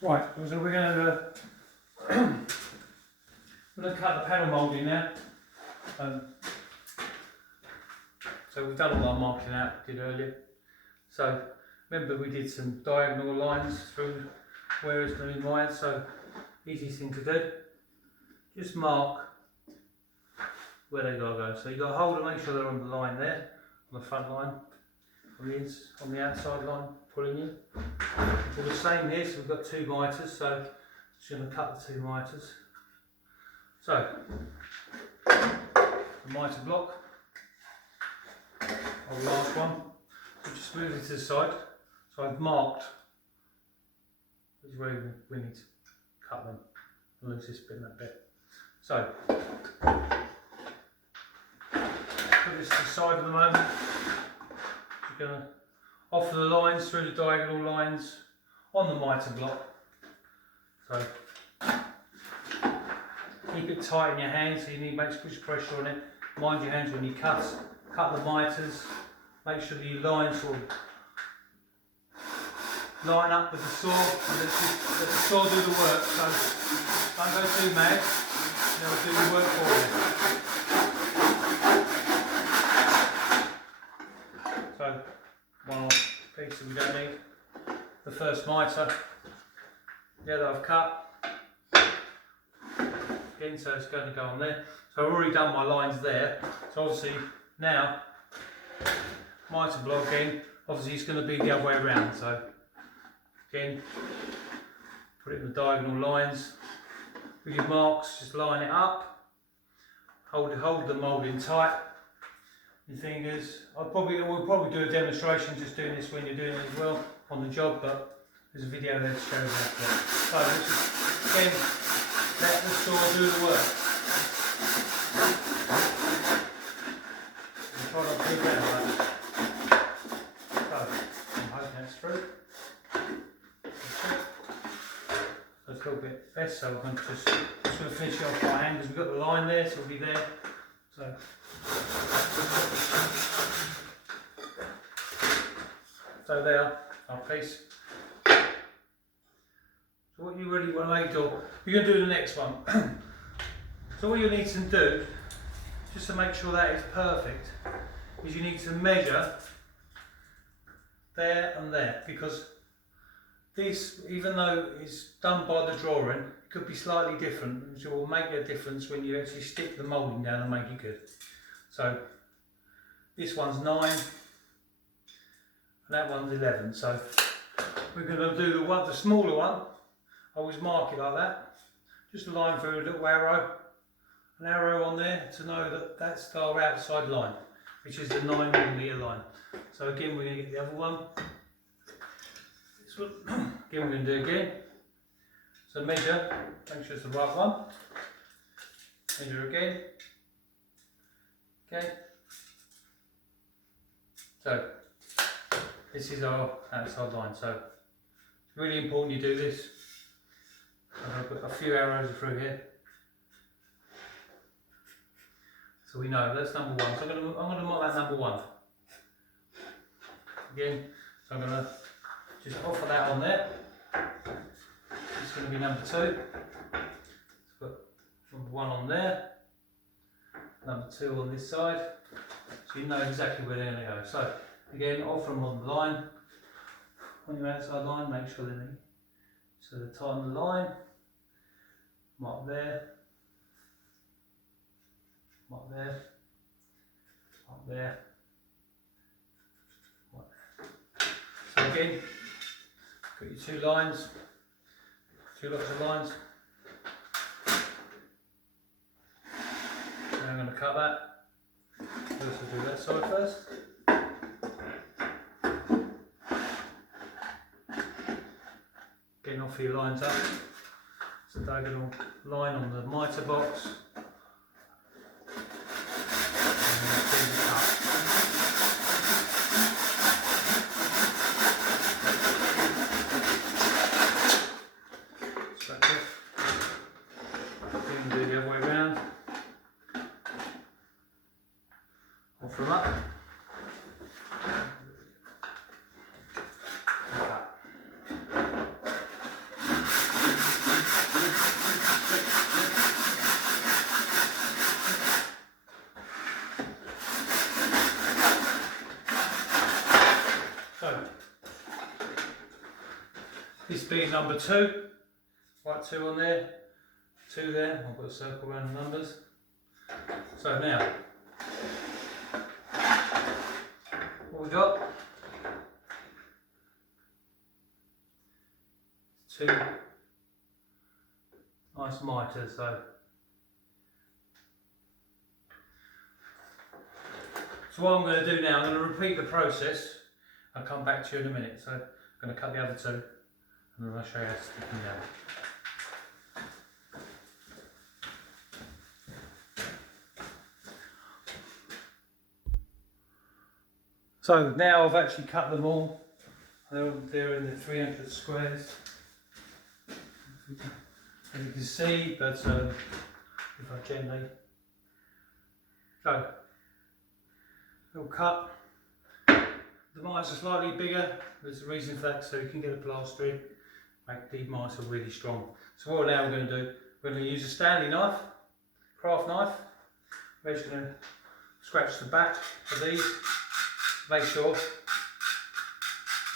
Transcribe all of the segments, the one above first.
Right, so we're going to cut the panel moulding now. So we've done all our marking out, did earlier. So remember we did some diagonal lines through where it's going to be wide, so easiest thing to do, just mark where they gotta go. So you've got to hold and make sure they're on the line there, on the front line, on the outside line, pulling in. All the same here, so we've got 2 miters, so just going to cut the 2 miters. So, the mitre block, or the last one, so just move it to the side. So I've marked, this is where we need to cut them, lose this bit and that bit. So, put this to the side at the moment. You're going to offer the lines through the diagonal lines on the mitre block. So keep it tight in your hands, so you need to make push pressure on it. Mind your hands when you cut the miters. Make sure that you line up with the saw and let the saw do the work. So don't go too mad, it'll do the work for you. So one more piece that we don't need. The first mitre, the other I've cut. Again, so it's going to go on there. So I've already done my lines there. So obviously now, mitre block again, obviously it's going to be the other way around. So again, put it in the diagonal lines. With your marks, just line it up. Hold the moulding tight. Your fingers. We'll probably do a demonstration just doing this when you're doing it as well on the job, but there's a video there to show you that. So just, again, let the saw do the work. And try not to do better. So I'm hoping that's through. So it's a little bit better, so I'm just going to finish it off by hand because we've got the line there, so it'll be there. So there, our piece. So what you really want to make, or you're going to do the next one. So what you need to do, just to make sure that is perfect, is you need to measure there and there, because this, even though it's done by the drawing, it could be slightly different, which will make a difference when you actually stick the moulding down and make it good. So this one's 9 and that one's 11. So we're going to do the smaller one. I always mark it like that. Just a line through a little arrow, an arrow on there to know that that's our outside line, which is the 9mm line. So again, we're going to get the other one. This one, again, we're going to do again. So measure, make sure it's the right one. Measure again. Okay. So this is our outside line. So it's really important you do this. I've got a few arrows through here, so we know that's number 1. So I'm going to mark that number 1 again. So I'm going to just offer that on there. It's going to be number 2. Let's put number 1 on there, number 2 on this side, so you know exactly where they're going to go. So again, offer them on the line, on your outside line. Make sure they're tight on the line. Mark there, mark there, mark there, mark there. So again, got your 2 lines, 2 lots of lines. Now I'm going to cut that. Let's do that side first. Getting off your lines up. It's a diagonal line on the mitre box. Scratch off. Then do the other way around. Off from up. This being number 2, white 2 on there, 2 there, I'll put a circle around the numbers. So now, what we got? 2 nice miters, So what I'm going to do now, I'm going to repeat the process. I'll come back to you in a minute. So I'm going to cut the other 2 and then I'll show you how to stick them down. So now I've actually cut them all. They're in the 300 squares. As you can see, but if I gently go, little cut. The mitres are slightly bigger. There's a reason for that, so you can get a plastering, make the mitre really strong. So what now we're going to do, we're going to use a Stanley knife, craft knife. We're just going to scratch the back of these, make sure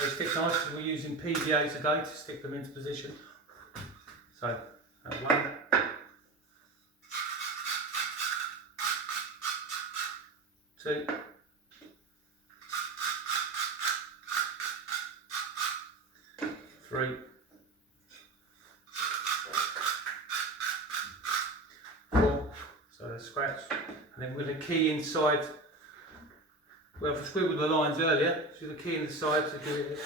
they stick nice, because we're using PVA today to stick them into position. So, that 1. 2. 3. 4. So they're scratched. And then we're going to key inside. Well, I've scribbled the lines earlier, so the key inside to do it.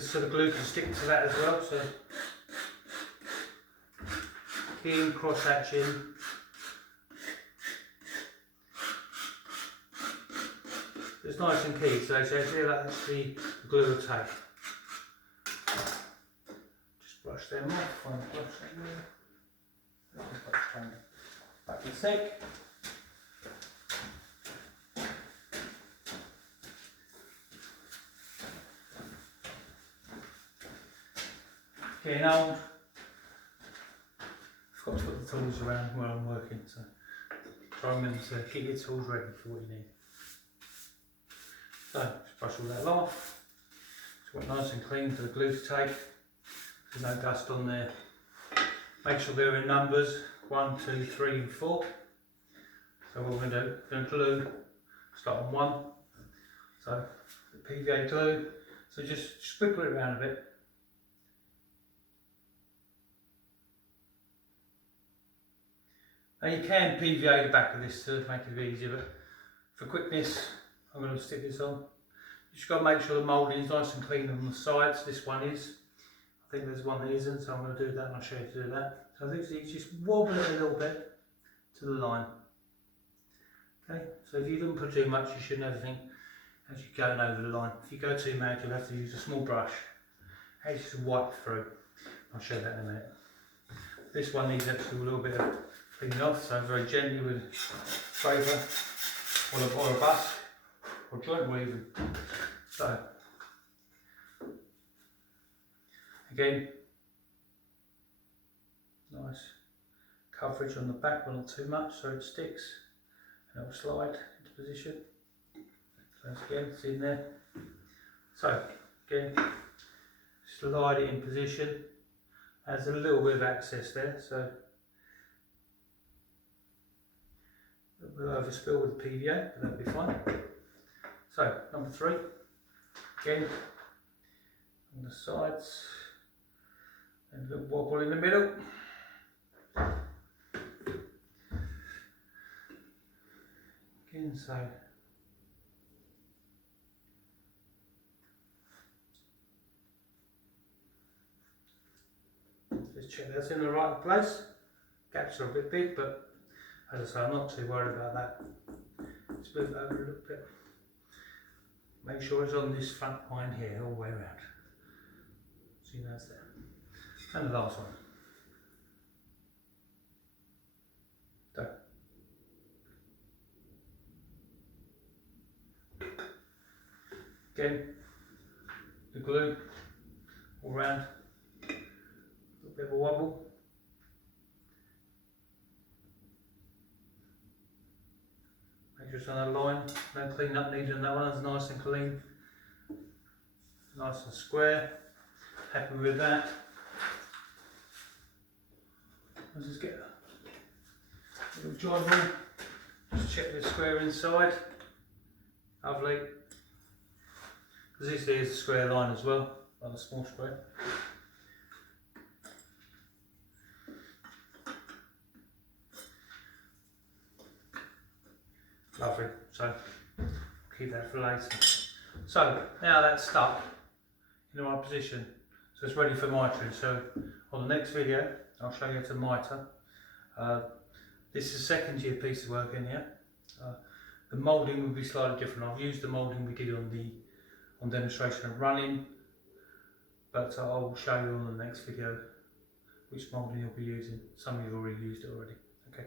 So the glue can stick to that as well. So keying, cross hatching. It's nice and key, so that's the glue will take. Just brush them off. Back in a sec. Okay, now I've got to put the tools around where I'm working, so try and remember to keep your tools ready for what you need. So just brush all that off. It's got nice and clean for the glue to take. There's no dust on there. Make sure they're in numbers 1, 2, 3 and 4. So what we're going to do, we're going to glue, start on 1. So the PVA glue. So just sprinkle it around a bit. Now you can PVA the back of this to make it easier, but for quickness I'm going to stick this on. You just got to make sure the moulding is nice and clean on the sides. This one is. I think there's one that isn't, so I'm going to do that and I'll show you to do that. So I think you just wobble it a little bit to the line. Okay, so if you don't put too much, you should never think as you're going over the line. If you go too mad, you'll have to use a small brush. And just wipe through. I'll show you that in a minute. This one needs actually a little bit of cleaning off, so very gently with a scraper or a busk or joint weaving. So again, nice coverage on the back, but not too much so it sticks and it will slide into position. So again, it's in there. So again, slide it in position. There's a little bit of access there, so we'll overspill with the PVA, but that'll be fine. So number 3, again on the sides, and a little wobble in the middle. Again, so just check that's in the right place. Gaps are a bit big, but as I say, I'm not too worried about that. Just move it over a little bit. Make sure it's on this front line here, all the way around. So you know it's there. And the last one. So. Again, the glue all round. A little bit of a wobble. Make sure it's on that line. No clean up needed on that one. It's nice and clean. Nice and square. happy with that. Let's just get a little join ring. Just check the square inside. Lovely. Because this is a square line as well, like a small square. Lovely. So keep that for later. So now that's stuck in the right position, so it's ready for mitering. So on the next video I'll show you how to mitre. This is a second year piece of work in here. The moulding will be slightly different. I've used the moulding we did on demonstration of running, but I'll show you on the next video which moulding you'll be using. Some of you have already used it already. Okay.